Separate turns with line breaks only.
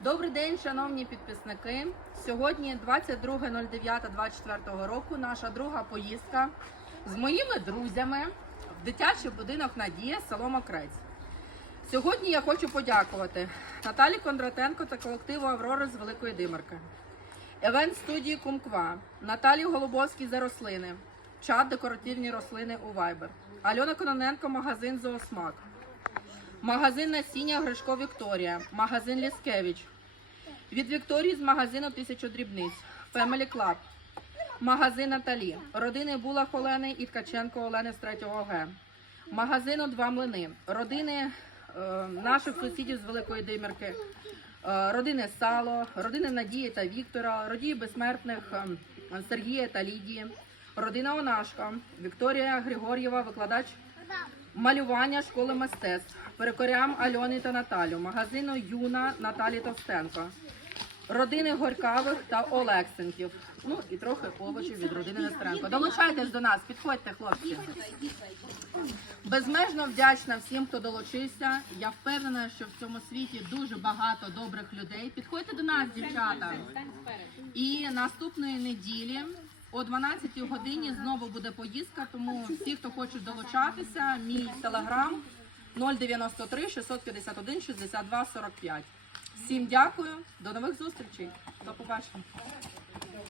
Добрий день, шановні підписники. Сьогодні 22.09.24 року. Наша друга поїздка з моїми друзями в дитячий будинок Надія, село Мокрець. Сьогодні я хочу подякувати Наталі Кондратенко та колективу Аврори з Великої Димирки, евент студії Кумква, Наталі Голубовській за рослини, чат декоративні рослини у Viber, Альона Кононенко, магазин Зоосмак. Магазин насіння Гришко Вікторія, магазин Ліскевич. Від Вікторії з магазину Тисячу дрібниць, Family Club, магазин Наталі, родини Булах Олени і Ткаченко Олени з 3 Г, магазину Два млини, родини е, наших сусідів з Великої Димірки, е, родини Сало, родини Надії та Віктора, родії безсмертних е, Сергія та Лідії, родина Онашка, Вікторія Григор'єва, викладач Малювання школи мистецтв, перекорям Альони та Наталю, магазину Юна Наталі Товстенко, родини Горькавих та Олексенків. Ну і трохи овочів від родини Нестеренко. Долучайтесь до нас, підходьте, хлопці. Безмежно вдячна всім, хто долучився. Я впевнена, що в цьому світі дуже багато добрих людей. Підходьте до нас, дівчата. І наступної неділі о 12 годині знову буде поїздка. Тому всі, хто хоче долучатися, мій телеграм 093 651 62 45. Всім дякую, до нових зустрічей. До побачення.